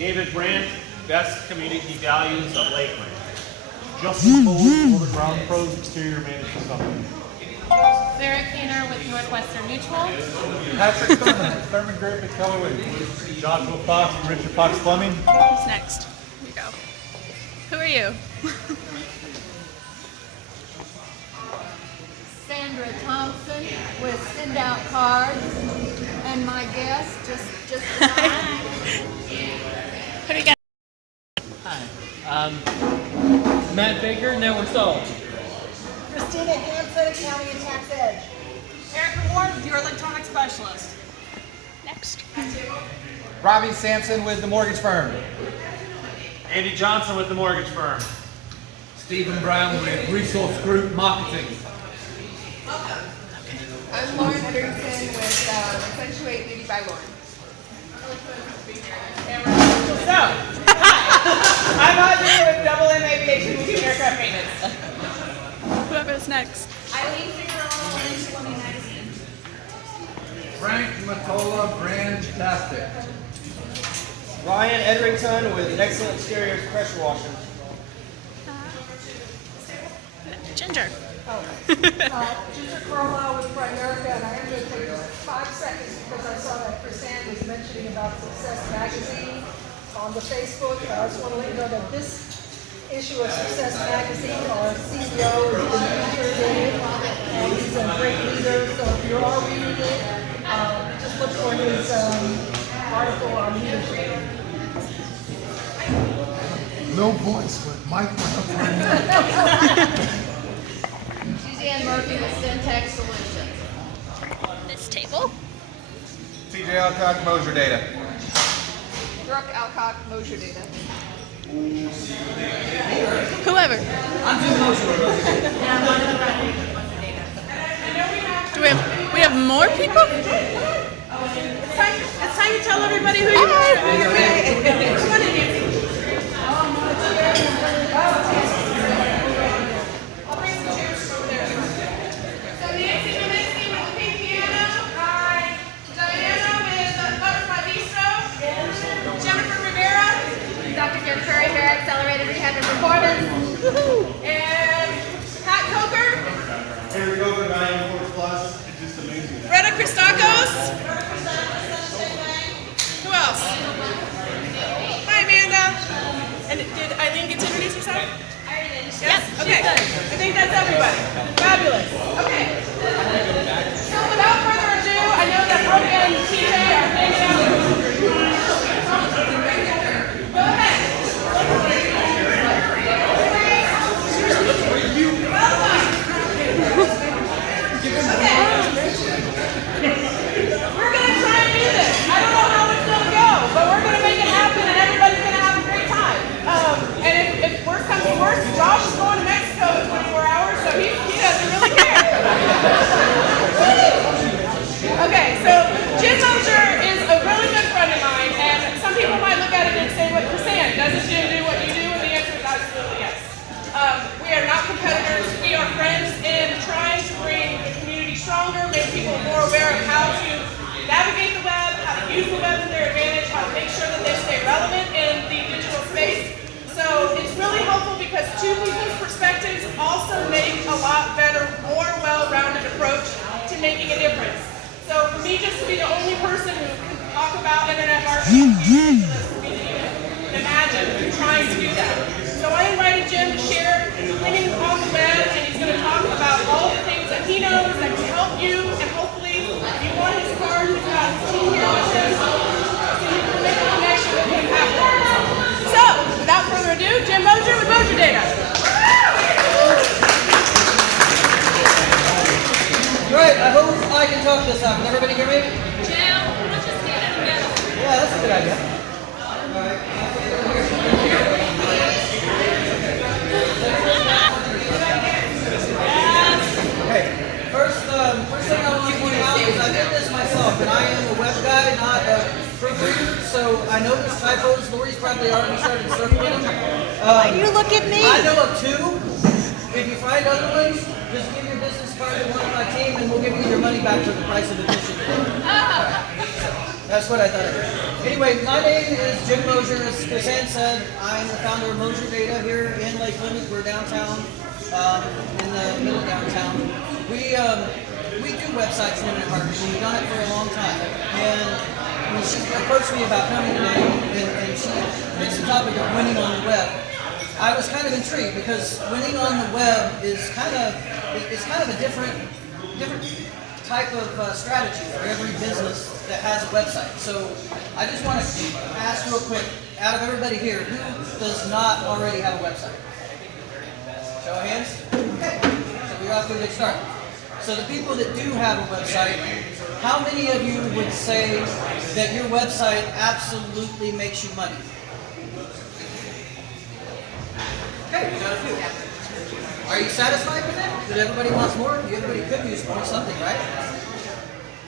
David Brandt, best community values of Lakeland. Justin Foley, Florida Ground Pros, Exterior Management Company. Sarah Keener with Northwestern Mutual. Patrick Thurman Grape at Keller Williams. Joshua Fox and Richard Fox Plumbing. Who's next? Here we go. Who are you? Sandra Thompson with Send Out Cards, and my guest just Who do you got? Hi. Matt Baker, Network Salt. Christina Hansen, Accounting and Tax Edge. Erica Ward with your electronic specialist. Next. Robbie Sampson with the mortgage firm. Andy Johnson with the mortgage firm. Stephen Brown with Resource Group Marketing. I'm Lauren Ederson with Accentuate Beauty by Lauren. So, hi. I'm Audrey with Double M Aviation with Aircraft Maintenance. Whoever's next. Eileen Figueroa, Lynch Plumbing Magazine. Frank Matola, Brand Tastic. Ryan Edrington with Excellent Exteriors Pressure Washing. Ginger. Ginger Carlisle with Primerica, and I am going to take 5 seconds because I saw that Chris Ann was mentioning about Success Magazine on the Facebook. I just want to let you know that this issue of Success Magazine, our CEO has been featured in it, and he's a great leader. So if you are reading it, just look for his article on leadership. No voice, but Mike went up right now. Suzanne Murphy with Syntex Solutions. This table. TJ Alcock, MosierData. Brooke Alcock, MosierData. Whoever. Do we have more people? It's time to tell everybody who you are. Which one of you? I'll bring some chairs over there. So Nancy Dominski with the pink piano. Hi. Diana with Butterfly Bistro. Jennifer Rivera. Dr. Jim Curry here, Accelerated Rehab and Performance. And Pat Coker. Here we go for 94 Plus. It's just amazing. Retta Christakos. Who else? Hi, Amanda. And did Eileen get to introduce herself? Yes? Okay. I think that's everybody. Fabulous. Okay. So without further ado, I know that Brooke and TJ are hanging out. Go ahead. We're going to try and do this. I don't know how it's going to go, but we're going to make it happen and everybody's going to have a great time. And if worse comes to worse, Josh is going to Mexico in 24 hours, so he doesn't really care. Okay, so Jim Mosier is a really good friend of mine, and some people might look at it and say, what Chrisann, doesn't Jim do what you do? And the answer is absolutely yes. We are not competitors. We are friends in trying to bring the community stronger, make people more aware of how to navigate the web, how to use the web to their advantage, how to make sure that they stay relevant in the digital space. So it's really helpful because two people's perspectives also make a lot better, more well-rounded approach to making a difference. So for me just to be the only person who can talk about internet marketing is imagine trying to do that. So I invited Jim to share opinions on the web, and he's going to talk about all the things that he knows that can help you, and hopefully if you want his card, he's got his team here with him, so you can make a connection with him afterwards. So without further ado, Jim Mosier with MosierData. Great, I hope I can talk this out. Can everybody hear me? Jim, let's just stand in the middle. Yeah, that's a good idea. All right. Okay, first thing I want to point out is I did this myself, and I am a web guy, not a proofreader, so I know there's typos. Lori's probably already started circling them. You look at me. I know of 2. If you find other ones, just give your business card to one of my team, and we'll give you your money back for the price of admission. That's what I thought of it. Anyway, my name is Jim Mosier. As Chris said, I'm the founder of MosierData here in Lake Limit. We're downtown, in the middle of downtown. We do websites in Limited Partners. We've done it for a long time. And when she approached me about coming today, and she makes the topic of winning on the web, I was kind of intrigued because winning on the web is kind of a different type of strategy for every business that has a website. So I just want to ask real quick, out of everybody here, who does not already have a website? Show of hands. Okay. So we're off to a good start. So the people that do have a website, how many of you would say that your website absolutely makes you money? Okay, we got a few. Are you satisfied with it? Because everybody wants more? Everybody could use more something, right?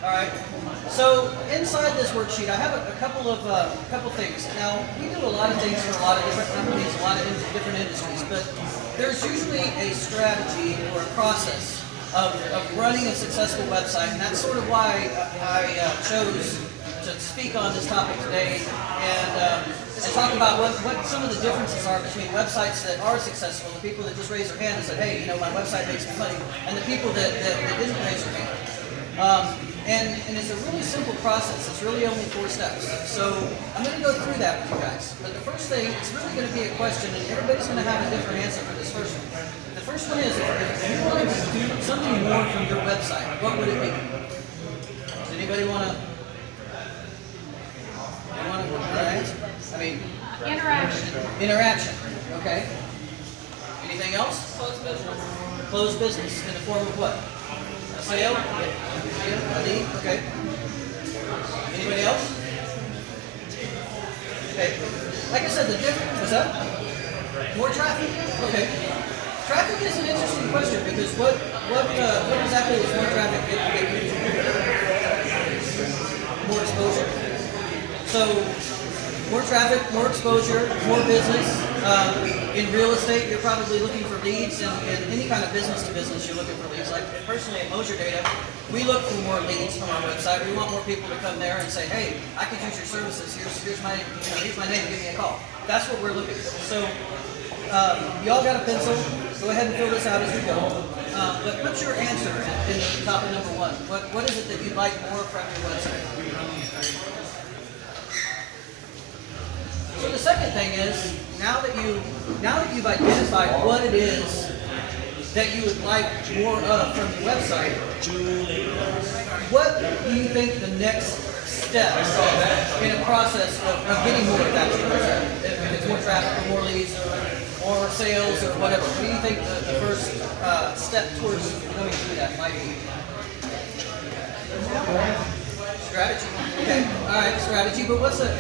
All right. So inside this worksheet, I have a couple things. Now, we do a lot of things for a lot of different companies, a lot of different industries, but there's usually a strategy or a process of running a successful website, and that's sort of why I chose to speak on this topic today and talk about what some of the differences are between websites that are successful, the people that just raise their hand and said, hey, my website makes me money, and the people that didn't raise their hand. And it's a really simple process. It's really only 4 steps. So I'm going to go through that with you guys. But the first thing, it's really going to be a question, and everybody's going to have a different answer for this first one. The first one is, if you wanted to do something more from your website, what would it be? Does anybody want to answer? I mean, Interaction. interaction. Okay. Anything else? Closed business. Closed business in the form of what? A sale? A lead? Okay. Anybody else? Okay. Like I said, the difference was that more traffic. Okay. Traffic is an interesting question because what exactly is more traffic get you? More exposure. So more traffic, more exposure, more business. In real estate, you're probably looking for leads, and in any kind of business to business, you're looking for leads. Like personally at MosierData, we look for more leads from our website. We want more people to come there and say, hey, I could use your services. Here's my name. Give me a call. That's what we're looking for. So you all got a pencil. Go ahead and fill this out as we go. But put your answer in the top of number 1. What is it that you'd like more from your website? So the second thing is, now that you've identified what it is that you would like more of from your website, what do you think the next step in a process of getting more of that to your website? If it's more traffic or more leads or sales or whatever, what do you think the first step towards going through that might be? Strategy. Okay. All right. Strategy. But what's an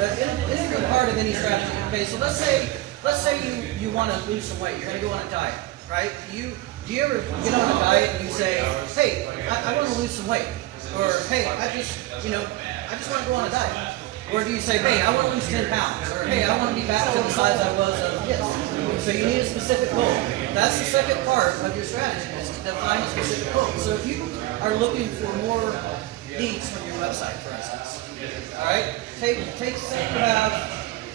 integral part of any strategy? Okay. So let's say you want to lose some weight. You're going to go on a diet, right? Do you ever get on a diet and you say, hey, I want to lose some weight, or hey, I just want to go on a diet, or do you say, hey, I want to lose 10 pounds, or hey, I want to be back to the size I was of this? So you need a specific goal. That's the second part of your strategy, is to define a specific goal. So if you are looking for more leads from your website, for instance. All right, say you have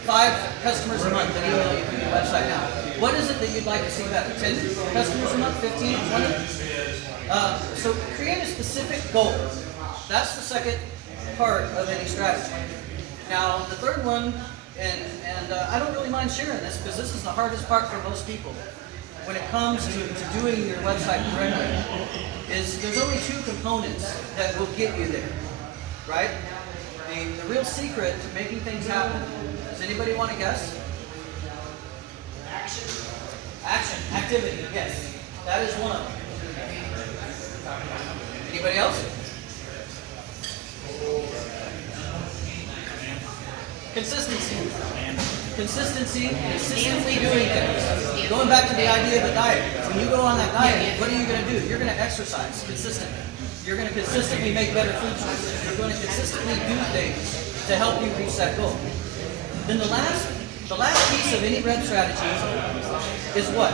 5 customers a month that email you from your website now. What is it that you'd like to see better? 10 customers a month, 15, 20? So create a specific goal. That's the second part of any strategy. Now the third one, and I don't really mind sharing this because this is the hardest part for most people when it comes to doing your website correctly, is there's only 2 components that will get you there, right? The real secret to making things happen, does anybody want to guess? Action, activity, yes. That is one of them. Anybody else? Consistency, consistently doing things. Going back to the idea of a diet. When you go on that diet, what are you going to do? You're going to exercise consistently. You're going to consistently make better food choices. You're going to consistently do things to help you reach that goal. Then the last piece of any web strategy is what?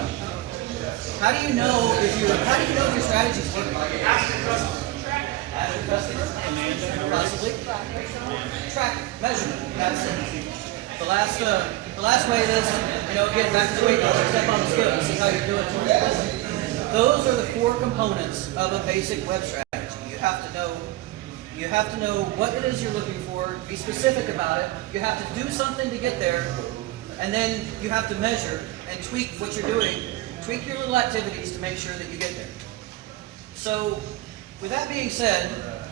How do you know if your strategy is working? Add a customer, possibly. Track, measurement, that's it. The last way is, again, back to the weight loss, step on the scale and see how you're doing towards your business. Those are the 4 components of a basic web strategy. You have to know what it is you're looking for, be specific about it, you have to do something to get there, and then you have to measure and tweak what you're doing, tweak your little activities to make sure that you get there. So, with that being said,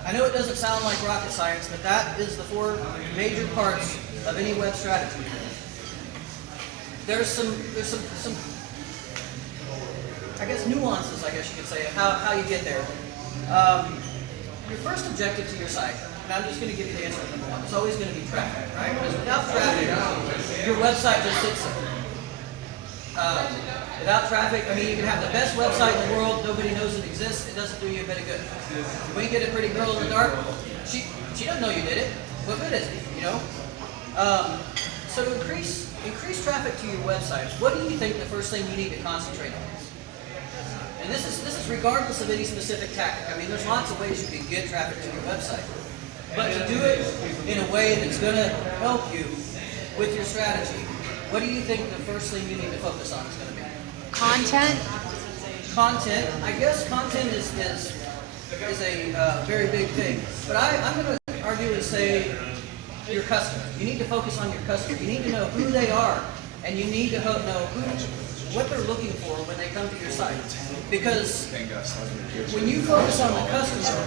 I know it doesn't sound like rocket science, but that is the 4 major parts of any web strategy. There's some I guess nuances, I guess you could say, of how you get there. Your first objective to your site, and I'm just going to give you the answer to number 1, it's always going to be traffic, right? Because without traffic, your website just sits there. Without traffic, I mean, you can have the best website in the world, nobody knows it exists, it doesn't do you a bit of good. When you get a pretty girl in the dark, she doesn't know you did it. What good is it, So to increase traffic to your website, what do you think the first thing you need to concentrate on is? And this is regardless of any specific tactic. I mean, there's lots of ways you can get traffic to your website. But to do it in a way that's going to help you with your strategy, what do you think the first thing you need to focus on is going to be? Content. Content. I guess content is a very big thing. But I'm going to argue and say your customer. You need to focus on your customer. You need to know who they are, and you need to know what they're looking for when they come to your site. Because when you focus on the customer,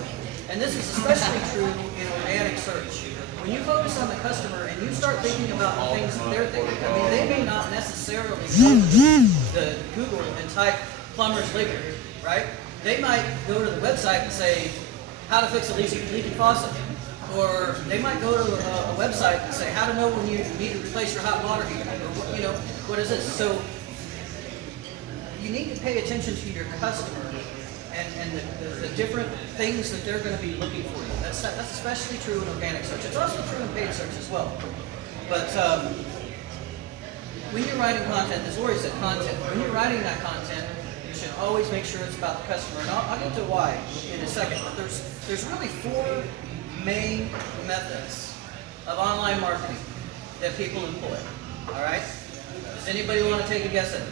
and this is especially true in organic search, when you focus on the customer and you start thinking about the things that they're thinking, I mean, they may not necessarily go to the Google and type plumber's liquor, right? They might go to the website and say, how to fix a leaky faucet. Or they might go to a website and say, how to know when you need to replace your hot water heater. Or, what is this? So you need to pay attention to your customer and the different things that they're going to be looking for you. That's especially true in organic search. It's also true in paid search as well. But when you're writing content, as Lori said, content, when you're writing that content, you should always make sure it's about the customer. And I'll get to why in a second. But there's really 4 main methods of online marketing that people employ. All right? Does anybody want to take a guess at it?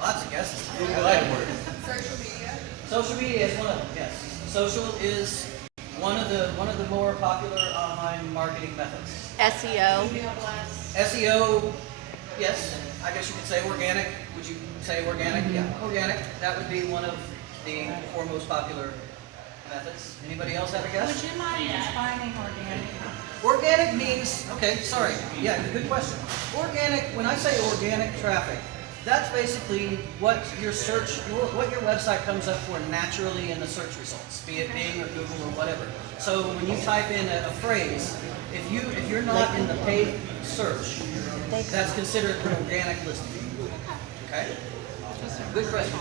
Lots of guesses. Social media. Social media is one of them. Yes. Social is one of the more popular online marketing methods. SEO. SEO, yes. I guess you could say organic. Would you say organic? Yeah, organic. That would be one of the 4 most popular methods. Anybody else have a guess? Would you mind defining organic? Organic means, okay, sorry. Yeah, good question. Organic, when I say organic traffic, that's basically what your website comes up for naturally in the search results, be it Bing or Google or whatever. So when you type in a phrase, if you're not in the paid search, that's considered an organic listing. Okay? Good question.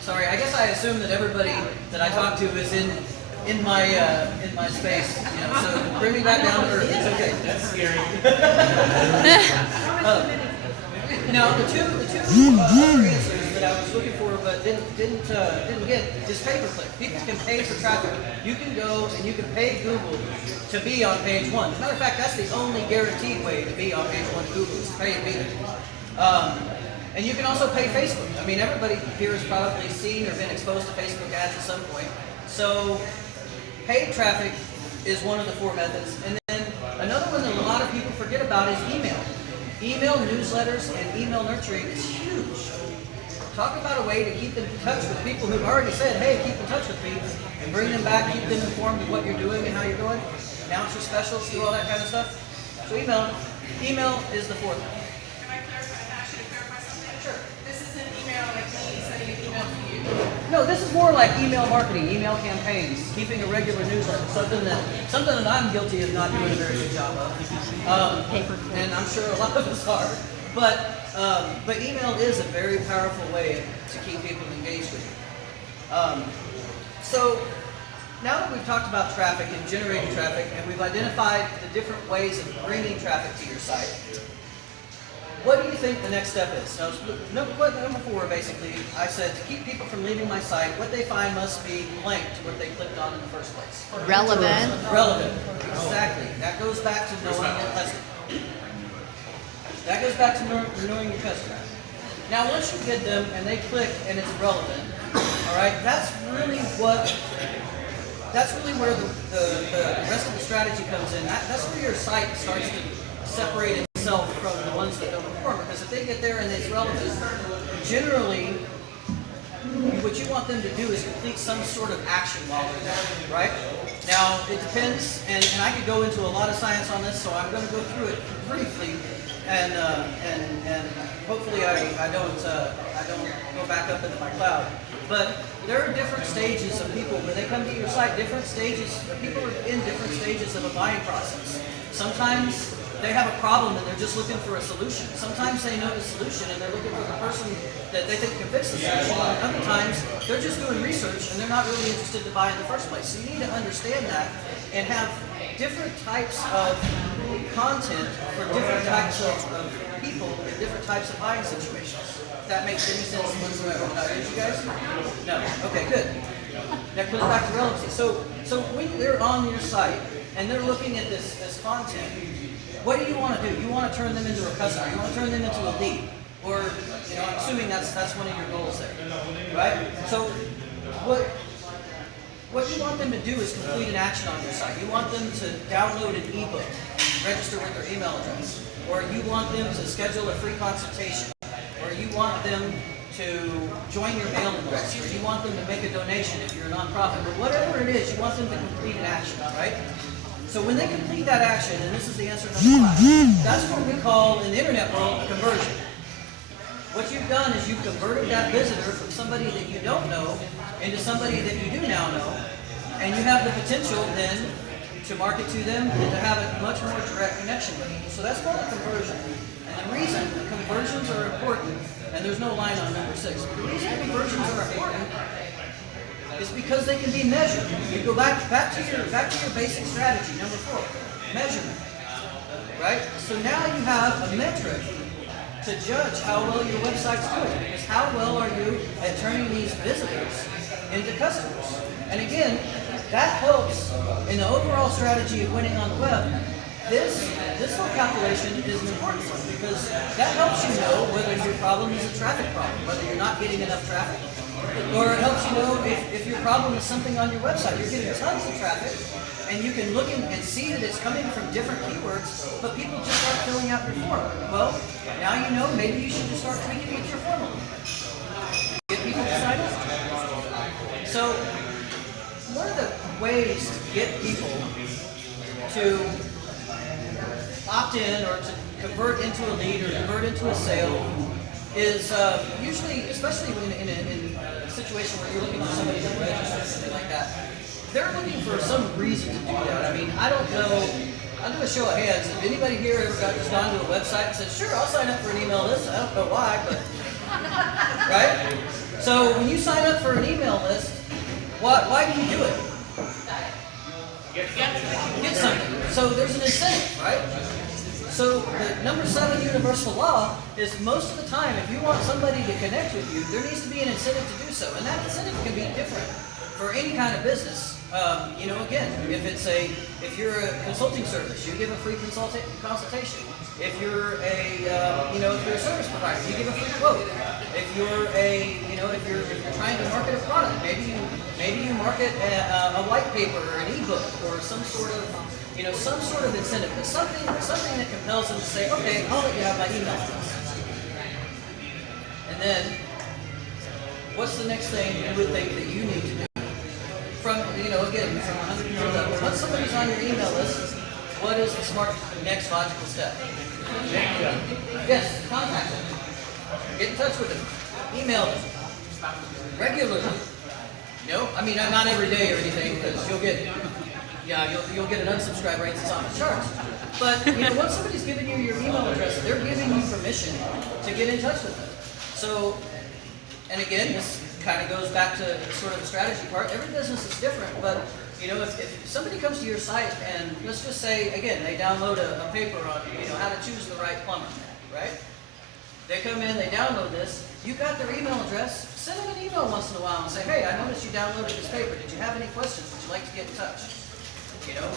Sorry, I guess I assume that everybody that I talk to is in my space, so bring me back down to earth. It's okay. That's scary. Now the two other answers that I was looking for but didn't get is pay-per-click. People can pay for traffic. You can go and you can pay Google to be on page 1. As a matter of fact, that's the only guaranteed way to be on page 1 of Google is to pay and be there. And you can also pay Facebook. I mean, everybody here has probably seen or been exposed to Facebook ads at some point. So paid traffic is one of the 4 methods. And then another one that a lot of people forget about is email. Email newsletters and email nurturing is huge. Talk about a way to keep in touch with people who've already said, hey, keep in touch with me, and bring them back, keep them informed of what you're doing and how you're doing. Announce your specials, do all that kind of stuff. So email is the 4th. No, this is more like email marketing, email campaigns, keeping a regular newsletter, something that I'm guilty of not doing a very good job of, and I'm sure a lot of us are. But email is a very powerful way to keep people engaged with you. So now that we've talked about traffic and generating traffic, and we've identified the different ways of bringing traffic to your site, what do you think the next step is? So, number 4, basically, I said to keep people from leaving my site, what they find must be linked to what they clicked on in the first place. Relevant. Relevant. Exactly. That goes back to knowing your customer. That goes back to knowing your customer. Now, once you get them and they click and it's relevant, all right, that's really where the rest of the strategy comes in. That's where your site starts to separate itself from the ones that don't perform. Because if they get there and it's relevant, generally, what you want them to do is complete some sort of action while they're there, right? Now, it depends, and I could go into a lot of science on this, so I'm going to go through it briefly, and hopefully I don't go back up into my cloud. But there are different stages of people when they come to your site. Different stages. People are in different stages of a buying process. Sometimes they have a problem and they're just looking for a solution. Sometimes they know the solution and they're looking for the person that they think can fix the solution. And other times they're just doing research and they're not really interested to buy in the first place. So you need to understand that and have different types of content for different types of people in different types of buying situations. If that makes any sense whatsoever. Did you guys? No. Okay, good. That comes back to relevancy. So when they're on your site and they're looking at this content, what do you want to do? You want to turn them into a customer. You want to turn them into a lead. Or, I'm assuming that's one of your goals there, right? So what you want them to do is complete an action on your site. You want them to download an ebook and register with their email address. Or you want them to schedule a free consultation. Or you want them to join your mailing list. Or you want them to make a donation if you're a nonprofit. But whatever it is, you want them to complete an action, right? So when they complete that action, and this is the answer number 5, that's what we call in the internet world a conversion. What you've done is you've converted that visitor from somebody that you don't know into somebody that you do now know, and you have the potential then to market to them and to have a much more direct connection with them. So that's called a conversion. And the reason conversions are important, and there's no line on number 6, but the reason conversions are important is because they can be measured. You go back to your basic strategy, number 4, measurement. Right? So now you have a metric to judge how well your website's doing. Because how well are you at turning these visitors into customers? And again, that helps in the overall strategy of winning on the web. This little calculation is an important one because that helps you know whether your problem is a traffic problem, whether you're not getting enough traffic. Or it helps you know if your problem is something on your website. You're getting tons of traffic, and you can look and see that it's coming from different keywords, but people just aren't filling out your form. Well, now you know maybe you should just start tweaking with your form a little bit. Get people to sign up. So, one of the ways to get people to opt in or to convert into a lead or convert into a sale is usually, especially in a situation where you're looking for somebody to register or something like that, they're looking for some reason to do that. I mean, I don't know. I'll do a show of hands. If anybody here ever just gone to a website and said, sure, I'll sign up for an email list. I don't know why, but, right? So when you sign up for an email list, why do you do it? Get something. So there's an incentive, right? So the number 7 universal law is most of the time, if you want somebody to connect with you, there needs to be an incentive to do so. And that incentive can be different for any kind of business. Again, if you're a consulting service, you give a free consultation. If you're a service provider, you give a free quote. If you're if you're trying to market a product, maybe you market a white paper or an ebook or some sort of incentive, but something that compels them to say, okay, I'll let you have my email address. And then, what's the next thing you would think that you need to do? From 100 years old. Once somebody's on your email list, what is the smart next logical step? Yes, contact them. Get in touch with them. Email them. Regularly. Not every day or anything, because you'll get an unsubscribe rate that's off the charts. But once somebody's given you your email address, they're giving you permission to get in touch with them. So, and again, this kind of goes back to sort of the strategy part. Every business is different, but if somebody comes to your site and let's just say again they download a paper on how to choose the right plumber, right? They come in, they download this, you got their email address, send them an email once in a while and say, hey, I noticed you downloaded this paper. Did you have any questions? Would you like to get in touch? You know,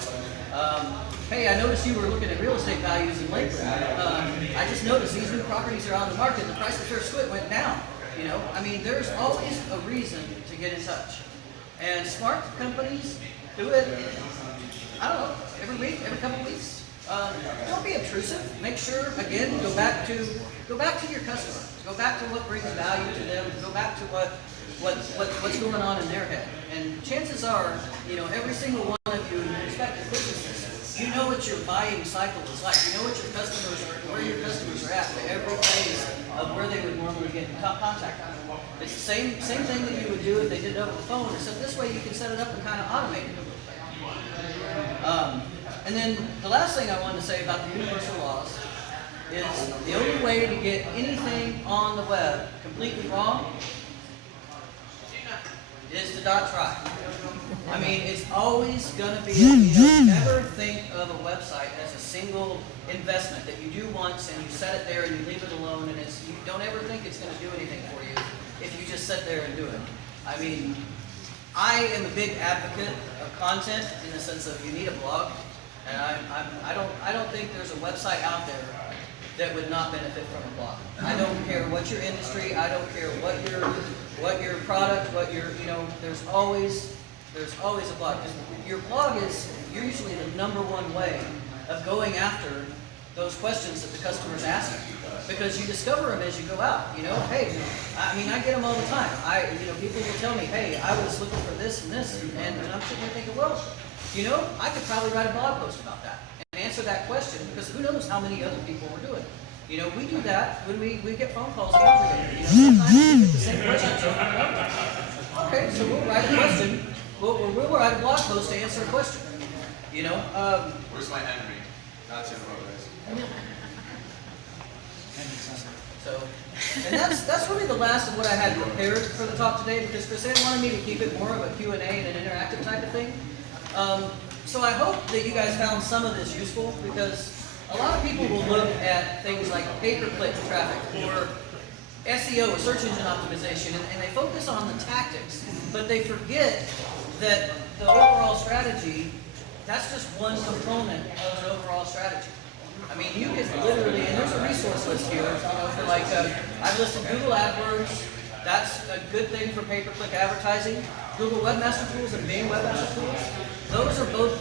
hey, I noticed you were looking at real estate values in Lakeland. I just noticed these new properties are on the market. The price of their squid went down. You know, I mean, there's always a reason to get in touch. And smart companies do it, I don't know, every week, every couple of weeks. Don't be obtrusive. Make sure, again, go back to your customer. Go back to what brings value to them. Go back to what's going on in their head. And chances are, you know, every single one of you in your respective businesses, you know what your buying cycle is like. You know what your customers are, where your customers are at for every phase of where they would normally get in contact with them. It's the same thing that you would do if they did it over the phone, except this way you can set it up and kind of automate it a little bit. And then the last thing I wanted to say about the universal laws is the only way to get anything on the web completely wrong is to not try. I mean, it's always going to be, never think of a website as a single investment that you do once and you set it there and you leave it alone, and you don't ever think it's going to do anything for you if you just sit there and do it. I mean, I am a big advocate of content in the sense of you need a blog, and I don't think there's a website out there that would not benefit from a blog. I don't care what your industry, I don't care what your product, there's always a blog. Your blog is usually the #1 way of going after those questions that the customer's asking, because you discover them as you go out. You know, hey, I mean, I get them all the time. People will tell me, hey, I was looking for this and this, and I'm sitting there thinking, well, you know, I could probably write a blog post about that and answer that question, because who knows how many other people were doing it. You know, we do that when we get phone calls over there. You know, sometimes we get the same questions over and over. Okay, so we'll write a question. We'll write a blog post to answer a question. You know. Where's my Henry? That's it, guys. So, and that's really the last of what I had prepared for the talk today, because Chrisanne wanted me to keep it more of a Q&A and an interactive type of thing. So I hope that you guys found some of this useful, because a lot of people will look at things like pay-per-click traffic or SEO, or search engine optimization, and they focus on the tactics, but they forget that the overall strategy, that's just one component of an overall strategy. I mean, you could literally, and there's a resource list here, for like, I've listed Google AdWords. That's a good thing for pay-per-click advertising. Google Webmaster Tools and Bing Webmaster Tools. Those are both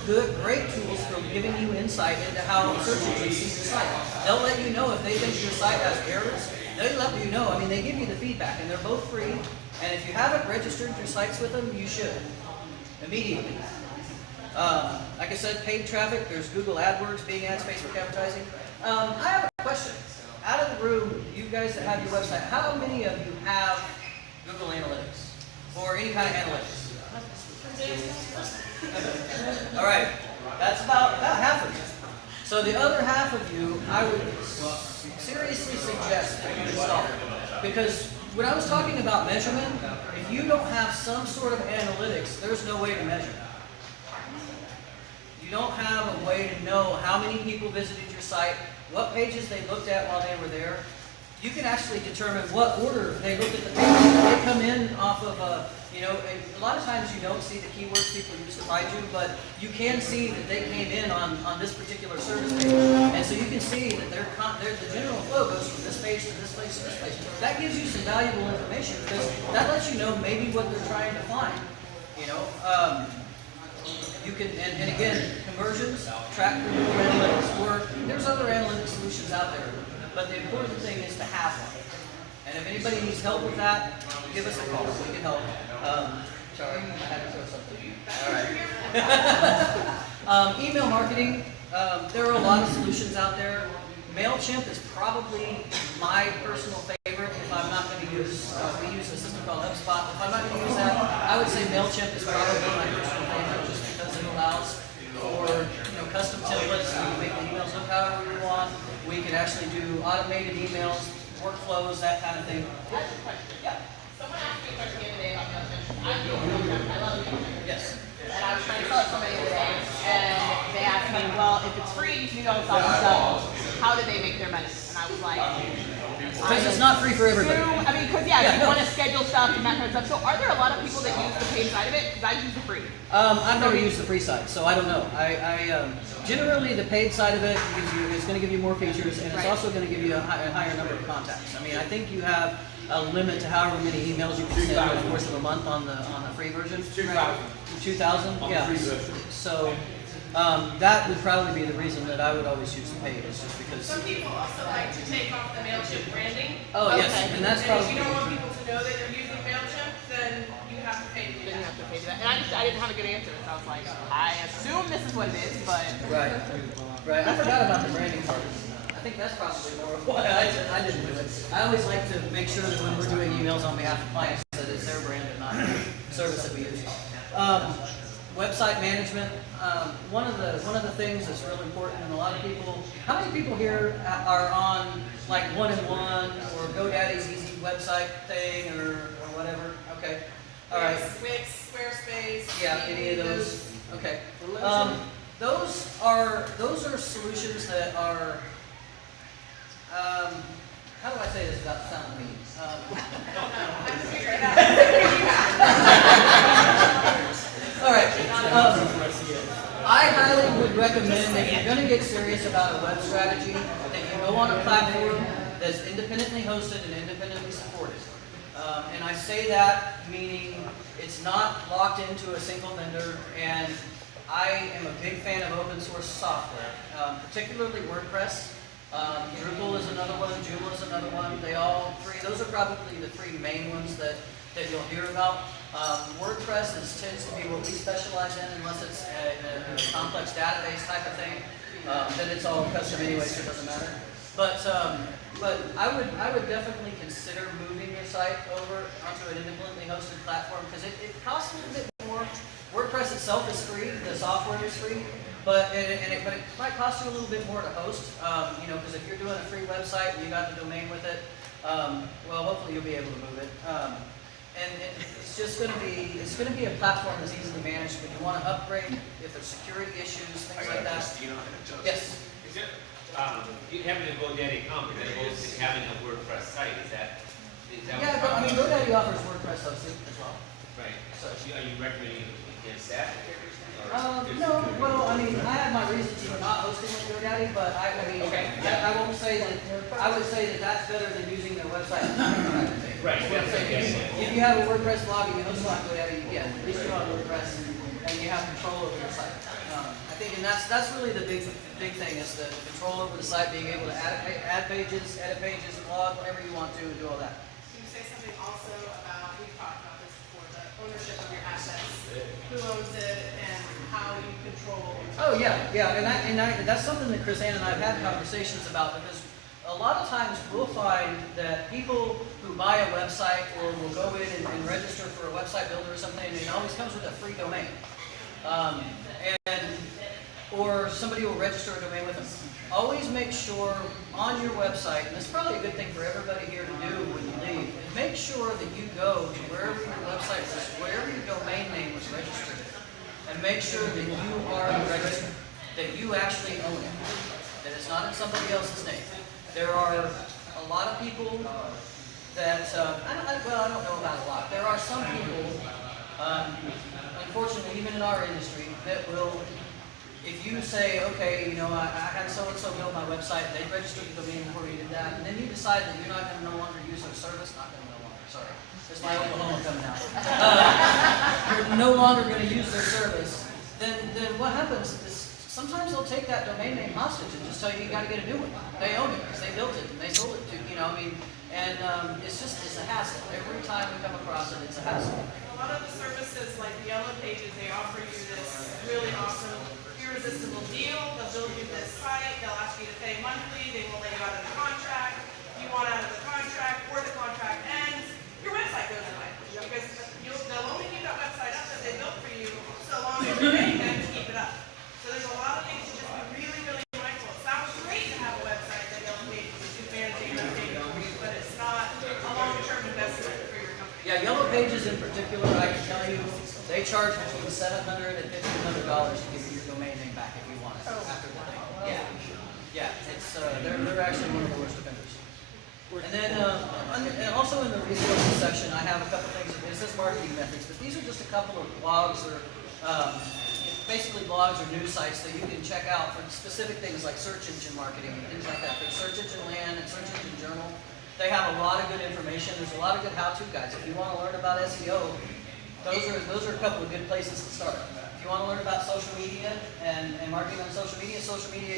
great tools for giving you insight into how search engines see your site. They'll let you know if they think your site has errors. They'll let you know. I mean, they give you the feedback, and they're both free. And if you haven't registered your sites with them, you should immediately. Like I said, paid traffic. There's Google AdWords, Bing Ads, Facebook advertising. I have a question. Out of the room, you guys that have your website, how many of you have Google Analytics or any kind of analytics? All right, that's about half of you. So the other half of you, I would seriously suggest that you install it. Because when I was talking about measurement, if you don't have some sort of analytics, there's no way to measure. You don't have a way to know how many people visited your site, what pages they looked at while they were there. You can actually determine what order they looked at the pages. They come in off of a lot of times you don't see the keywords people use to find you, but you can see that they came in on this particular service page. And so you can see that the general flow goes from this page to this place to this place. That gives you some valuable information, because that lets you know maybe what they're trying to find. You know, you can, and again, conversions, track through Google Analytics, or there's other analytic solutions out there. But the important thing is to have one. And if anybody needs help with that, give us a call. We can help. Sorry, I had to throw something. All right. Email marketing. There are a lot of solutions out there. MailChimp is probably my personal favorite. If I'm not going to use, we use a system called HubSpot. If I'm not going to use that, I would say MailChimp is probably my personal favorite, just because it allows for custom templates. You can make the emails look however you want. We can actually do automated emails, workflows, that kind of thing. Yeah. Someone asked me a question the other day about MailChimp. I love MailChimp. Yes. And I was trying to tell somebody the other day, and they asked me, well, if it's free, you can do all this other stuff. How did they make their money? And I was like, Because it's not free for everybody. Zoom, I mean, because yeah, Yeah, you no. want to schedule stuff and that kind of stuff. So are there a lot of people that use the paid side of it? Because I use the free. I've never used the free side, so I don't know. Generally the paid side of it is going to give you more features, and it's also going to give you a higher number of contacts. I mean, I think you have a limit to however many emails you can send over the course of a month on the free version. 2,000. 2,000, yeah. So that would probably be the reason that I would always choose the paid, is just because. Some people also like to take off the MailChimp branding. Oh yes, and that's And probably. if you don't want people to know that you're using MailChimp, then you have to pay to do Then you that. have to pay for that. And I didn't have a good answer, so I was like, I assume this is what it is, but Right, right. I forgot about the branding part. I think that's probably more of why I didn't do it. I always like to make sure that when we're doing emails on behalf of clients, that it's their brand and not the service that we use. Website management. One of the things that's real important, and a lot of people. How many people here are on like 1-in-1 or GoDaddy's easy website thing or whatever? Okay. All right. Wix, Squarespace. Yeah, any of those. Okay. Those are solutions that are. How do I say this without sounding mean? All right. I highly would recommend that if you're going to get serious about a web strategy, that you go on a platform that's independently hosted and independently supported. And I say that meaning it's not locked into a single vendor, and I am a big fan of open source software, particularly WordPress. Drupal is another one, Joomla is another one. Those are probably the three main ones that you'll hear about. WordPress tends to be what we specialize in, unless it's a complex database type of thing. Then it's all custom anyway, so it doesn't matter. But I would definitely consider moving your site over onto an independently hosted platform, because it costs a little bit more. WordPress itself is free, the software is free, but it might cost you a little bit more to host. Because if you're doing a free website and you got the domain with it, well, hopefully you'll be able to move it. And it's just going to be a platform that's easily managed. When you want to upgrade, if there's security issues, things like that. Yes. Is it, you having a GoDaddy account, but then also having a WordPress site, is that Yeah, but I mean, GoDaddy offers WordPress hosting as well. right? So are you recommending against that? No, well, I mean, I have my reasons for not hosting with GoDaddy, but I mean, I won't say that. I would say that that's better than using their website. Right. If you have a WordPress blog and you host it on GoDaddy, yeah, at least you're on WordPress and you have control over your site. I think, and that's really the big thing, is the control over the site, being able to add pages, edit pages, blog, whatever you want to, and do all that. Can you say something also about, we've talked about this before, the ownership of your assets, who owns it, and how you control. Oh yeah, and that's something that Chris Ann and I have had conversations about, because a lot of times we'll find that people who buy a website or will go in and register for a website builder or something, and it always comes with a free domain. Or somebody will register a domain with them. Always make sure on your website, and this is probably a good thing for everybody here to do when you leave, is make sure that you go to wherever your website is, wherever your domain name was registered, and make sure that you are registered, that you actually own it, that it's not in somebody else's name. There are a lot of people that, I don't know about a lot. There are some people, unfortunately, even in our industry, that will, if you say, okay, I had so-and-so build my website, and they registered the domain before you did that, and then you decide that you're not going to no longer use their service, sorry. It's my Oklahoma coming out. You're no longer going to use their service, then what happens is sometimes they'll take that domain name hostage and just tell you got to get a new one. They own it because they built it and they sold it to, it's a hassle. Every time we come across it, it's a hassle. A lot of the services, like the Yellow Pages, they offer you this really awesome, irresistible deal. They'll build you this site. They'll ask you to pay monthly. They will let you out of the contract. You want out of the contract, or the contract ends, your website goes away. Because they'll only keep that website up that they built for you so long as you're paying them to keep it up. So there's a lot of things to just be really, really mindful. It sounds great to have a website that Yellow Pages is managing and updating for you, but it's not a long-term investment for your company. Yeah, Yellow Pages in particular, I can tell you, they charge between $700 and $1,500 to give you your domain name back if you want it after the thing. Yeah, it's they're actually one of the worst offenders. And then also in the resources section, I have a couple things. It says marketing methods, but these are just a couple of blogs or basically blogs or news sites that you can check out for specific things like search engine marketing and things like that. There's Search Engine Land and Search Engine Journal. They have a lot of good information. There's a lot of good how-to guides. If you want to learn about SEO, those are a couple of good places to start. If you want to learn about social media and marketing on Social Media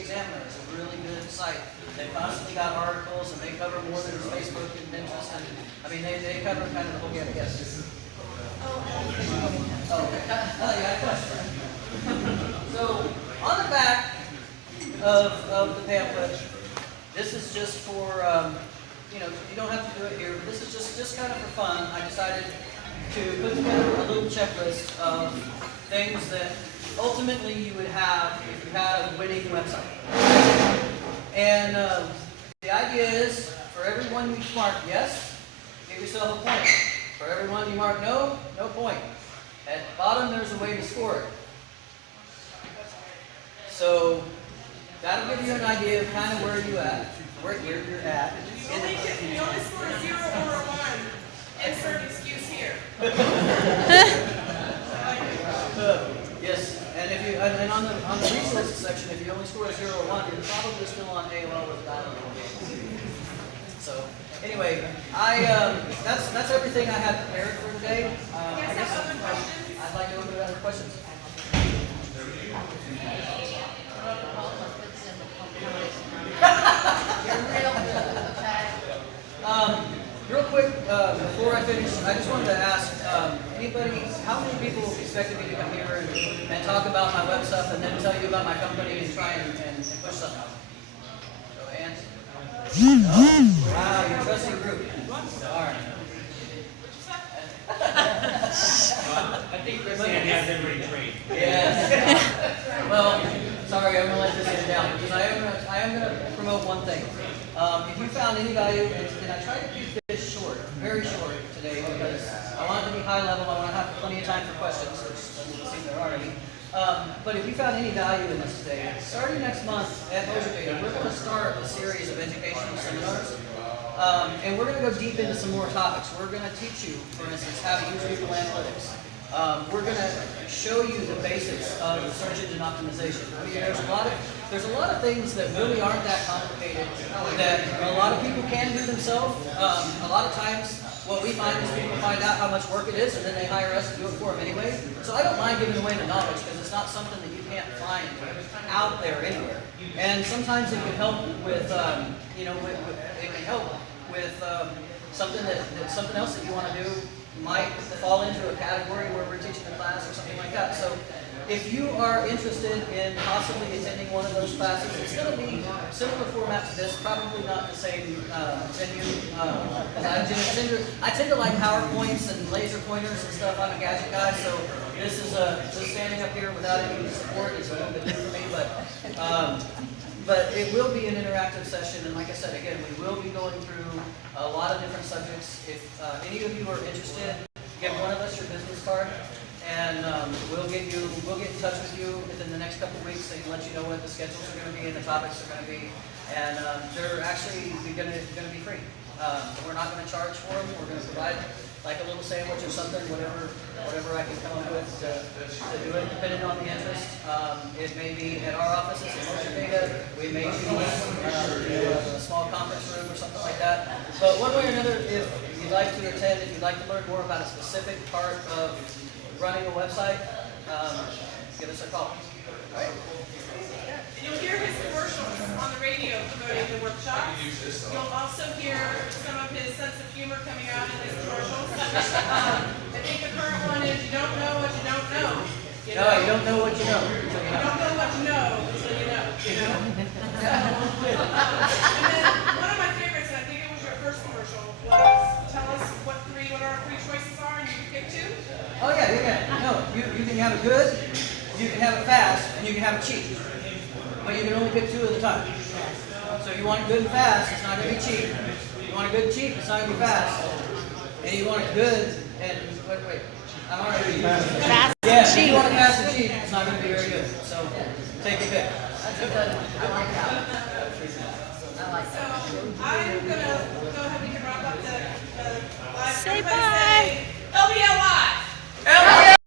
Examiner is a really good site. They've constantly got articles and they cover more than just Facebook and Pinterest. And, I mean, they cover kind of the whole gamut. Yes. Oh, yeah, question. So, on the back of the pamphlet, this is just for, you know, you don't have to do it here, but this is just kind of for fun. I decided to put together a little checklist of things that ultimately you would have if you had a winning website. And the idea is, for everyone you mark yes, give yourself a point. For everyone you mark no, no point. At the bottom, there's a way to score it. So that'll give you an idea of kind of where you're at. You only score a 0 or a 1. Insert excuse here. Yes, and if you on the resources section, if you only score a 0 or 1, you're probably still on AOL with dial-up. So anyway, that's everything I had prepared for today. I guess I'd like to open it up for questions. Real quick, before I finish, I just wanted to ask how many people expected me to come here and talk about my web stuff and then tell you about my company and try and push something out? Show of hands. Oh, wow, you trust your group. All right. I think Christian has everybody trained. Yes. Well, sorry, I'm going to let this get down because I am going to promote one thing. If you found any value, and I tried to keep this short, very short today because I want it to be high level. I want to have plenty of time for questions, which doesn't seem there already. But if you found any value in this today, starting next month at MosierData, we're going to start a series of educational seminars. And we're going to go deep into some more topics. We're going to teach you, for instance, how to use Google Analytics. We're going to show you the basics of search engine optimization. I mean, there's a lot of things that really aren't that complicated that a lot of people can do themselves. A lot of times, what we find is people find out how much work it is, and then they hire us to do it for them anyway. So I don't mind giving away the knowledge because it's not something that you can't find out there anywhere. And sometimes it can help with, it can help with something else that you want to do might fall into a category where we're teaching a class or something like that. So if you are interested in possibly attending one of those classes, it's going to be similar format to this, probably not the same venue. I tend to like PowerPoints and laser pointers and stuff. I'm a gadget guy, so this is just standing up here without any support is a little bit new for me, but it will be an interactive session, and like I said, again, we will be going through a lot of different subjects. If any of you are interested, give one of us your business card, and we'll get in touch with you within the next couple of weeks and let you know what the schedules are going to be and the topics are going to be. And they're actually going to be free. We're not going to charge for them. We're going to provide like a little sandwich or something, whatever I can come up with to do it, depending on the interest. It may be at our offices at MosierData. We may use a small conference room or something like that. But one way or another, if you'd like to attend, if you'd like to learn more about a specific part of running a website, give us a call. All right? You'll hear his commercials on the radio promoting the workshops. You'll also hear some of his sense of humor coming out in his commercials. I think the current one is you don't know what you don't know. You don't know what you know. You don't know what you know until you know. And then one of my favorites, and I think it was your first commercial, was tell us what our three choices are, and you can pick two. Oh yeah. No, you can have it good, you can have it fast, and you can have it cheap. But you can only pick two at a time. So if you want it good and fast, it's not going to be cheap. If you want it good and cheap, it's not going to be fast. And you want it good and wait. I'm already fast. Yeah, if you want it fast and cheap, it's not going to be very good. So take your pick. I like that.